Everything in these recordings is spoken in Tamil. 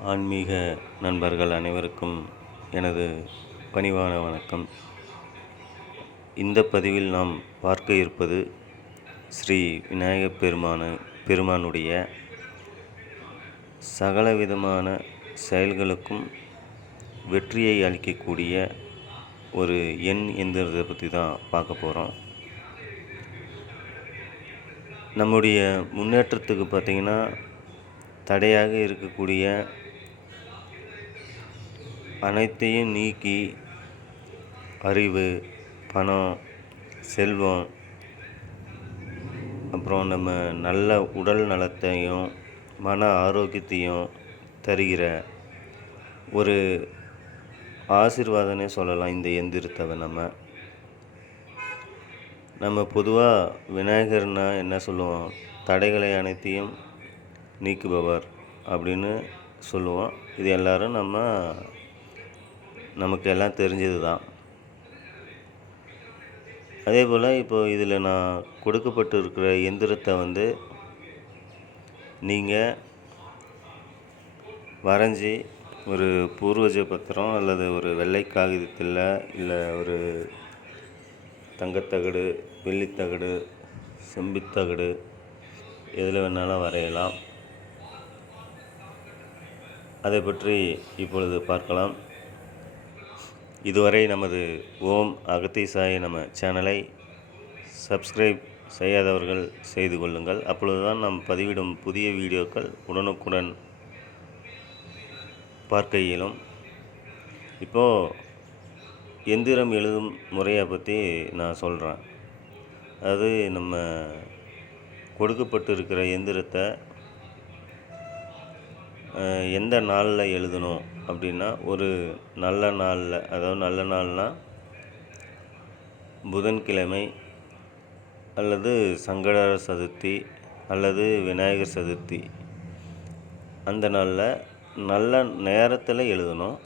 ஆன்மீக நண்பர்கள் அனைவருக்கும் எனது பணிவான வணக்கம். இந்த பதிவில் நாம் பார்க்க இருப்பது ஸ்ரீ விநாயகப் பெருமான பெருமானுடைய சகலவிதமான செயல்களுக்கும் வெற்றியை அளிக்கக்கூடிய ஒரு எண் எந்திரத்தை பற்றி தான் பார்க்க போகிறோம் நம்முடைய முன்னேற்றத்துக்கு பார்த்திங்கன்னா தடையாக இருக்கக்கூடிய அனைத்தையும் நீக்கி அறிவு பணம் செல்வம் அப்புறம் நம்ம நல்ல உடல் நலத்தையும் மன ஆரோக்கியத்தையும் தருகிற ஒரு ஆசீர்வாதனே சொல்லலாம் இந்த எந்திரத்தை நம்ம. நம்ம பொதுவாக விநாயகர்னால் என்ன சொல்லுவோம்? தடைகளை அனைத்தையும் நீக்குபவர் அப்படின்னு சொல்லுவோம். இது எல்லாரும் நம்ம நமக்கு எல்லாம் தெரிஞ்சது தான் அதே போல் இப்போ இதில் நான் கொடுக்கப்பட்டு இருக்கிற எந்திரத்தை வந்து நீங்கள் வரைஞ்சி ஒரு பூர்வஜ பத்திரம் அல்லது ஒரு வெள்ளை காகிதத்தில் இல்லை ஒரு தங்கத்தகடு வெள்ளித்தகடு செம்பித்தகடு எதில் வேணாலும் வரையலாம். அதை பற்றி இப்பொழுது பார்க்கலாம். இதுவரை நமது ஓம் அகத்தீசாய நம்ம சேனலை சப்ஸ்கிரைப் செய்யாதவர்கள் செய்து கொள்ளுங்கள். அப்பொழுதுதான் நாம் பதிவிடும் புதிய வீடியோக்கள் உடனுக்குடன் பார்க்க இயலும். இப்போது எந்திரம் எழுதும் முறையை பற்றி நான் சொல்கிறேன் அது நம்ம கொடுக்கப்பட்டு இருக்கிற எந்திரத்தை எந்த நாளில் எழுதணும்? அப்படின்னா ஒரு நல்ல நாளில் அதாவது நல்ல நாள்னால் புதன்கிழமை அல்லது சங்கட சதுர்த்தி அல்லது விநாயகர் சதுர்த்தி. அந்த நாளில் நல்ல நேரத்தில் எழுதணும்.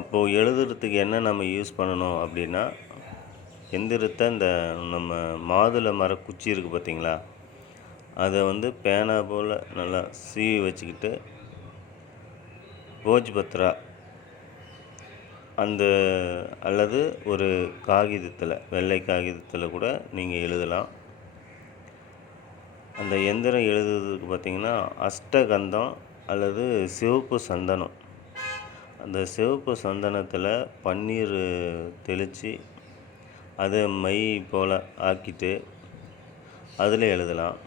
அப்போது எழுதுறதுக்கு என்ன நம்ம யூஸ் பண்ணணும் அப்படின்னா எந்திரத்தை இந்த நம்ம மாதுளை மர குச்சி இருக்குது பார்த்தீங்களா அதை வந்து பேனா போல் நல்லா சீவி வச்சுக்கிட்டு போஜ்பத்ரா அந்த அல்லது ஒரு காகிதத்தில் வெள்ளை காகிதத்தில் கூட நீங்கள் எழுதலாம். அந்த எந்திரம் எழுதுறதுக்கு பார்த்தீங்கன்னா அஷ்டகந்தம் அல்லது சிவப்பு சந்தனம். அந்த சிவப்பு சந்தனத்தில் பன்னீர் தெளித்து அதை மை போல் ஆக்கிட்டு அதில் எழுதலாம்.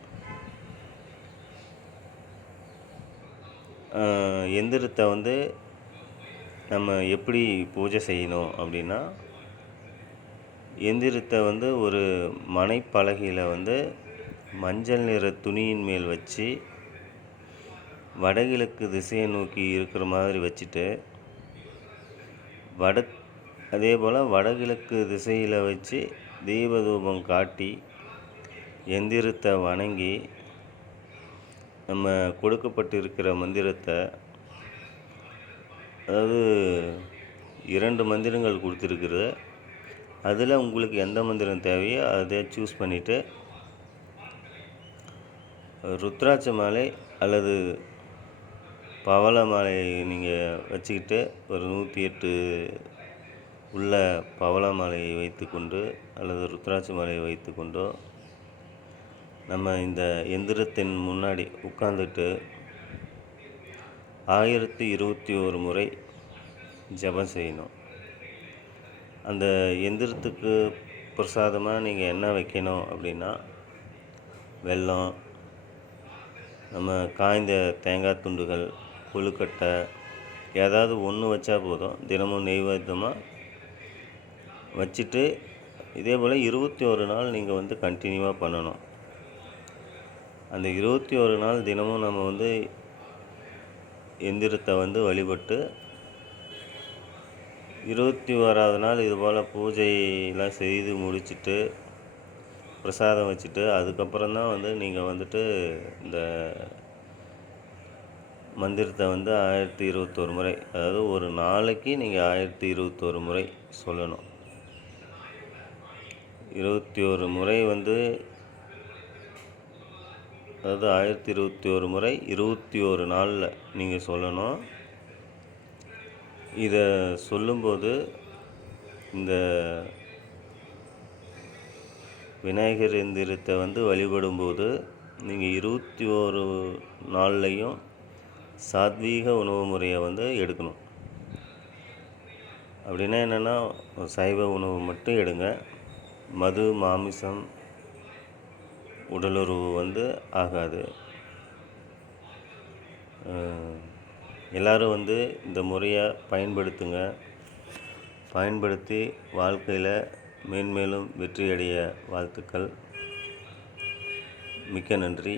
எந்திரத்தை வந்து நம்ம எப்படி பூஜை செய்யணும் அப்படின்னா எந்திரத்தை வந்து ஒரு மனைப்பலகையில் வந்து மஞ்சள் நிற துணியின் மேல் வச்சு வடகிழக்கு திசையை நோக்கி இருக்கிற மாதிரி வச்சுட்டு வட அதே போல் வடகிழக்கு திசையில் வச்சு தீபதூபம் காட்டி எந்திரத்தை வணங்கி நம்ம கொடுக்கப்பட்டிருக்கிற மந்திரத்தை அதாவது இரண்டு மந்திரங்கள் கொடுத்துருக்குறது. அதில் உங்களுக்கு எந்த மந்திரம் தேவையோ அதை சூஸ் பண்ணிவிட்டு ருத்ராட்ச மாலை அல்லது பவள மாலை நீங்கள் வச்சுக்கிட்டு ஒரு நூற்றி எட்டு உள்ள பவள மாலையை வைத்துக்கொண்டு அல்லது ருத்ராட்ச மாலையை வைத்துக்கொண்டோ நம்ம இந்த எந்திரத்தின் முன்னாடி உட்காந்துட்டு ஆயிரத்தி இருபத்தி ஒரு முறை ஜெபம் செய்யணும். அந்த எந்திரத்துக்கு பிரசாதமாக நீங்கள் என்ன வைக்கணும் அப்படின்னா வெல்லம் நம்ம காய்ந்த தேங்காய் துண்டுகள் கொழுக்கட்டை ஏதாவது ஒன்று வச்சா போதும். தினமும் நெய்வேத்தியமாக வச்சுட்டு இதே போல் இருபத்தி ஒரு நாள் நீங்கள் வந்து கண்டினியூவாக பண்ணணும். அந்த இருபத்தி ஒரு நாள் தினமும் நம்ம வந்து எந்திரத்தை வந்து வழிபட்டு இருபத்தி ஓராவது நாள் இது போல் பூஜையெல்லாம் செய்து முடிச்சிட்டு பிரசாதம் வச்சுட்டு அதுக்கப்புறம் தான் வந்து நீங்கள் வந்துட்டு இந்த மந்திரத்தை வந்து ஆயிரத்தி இருபத்தோரு முறை அதாவது ஒரு நாளைக்கு நீங்கள் ஆயிரத்தி இருபத்தோரு முறை சொல்லணும். இருபத்தி ஒரு முறை வந்து அதாவது ஆயிரத்தி இருபத்தி ஒரு முறை இருபத்தி ஒரு நாளில் நீங்கள் சொல்லணும். இதை சொல்லும்போது இந்த விநாயகர் எந்திரத்தை வந்து வழிபடும்போது நீங்கள் இருபத்தி ஒரு நாள்லையும் சாத்வீக உணவு முறையை வந்து எடுக்கணும். அப்படின்னா என்னென்னா சைவ உணவு மட்டும் எடுங்க. மது மாமிசம் உடலுறவு வந்து ஆகாது. எல்லோரும் வந்து இந்த முறையை பயன்படுத்துங்க. பயன்படுத்தி வாழ்க்கையில் மேன்மேலும் வெற்றியடைய வாழ்த்துக்கள். மிக்க நன்றி.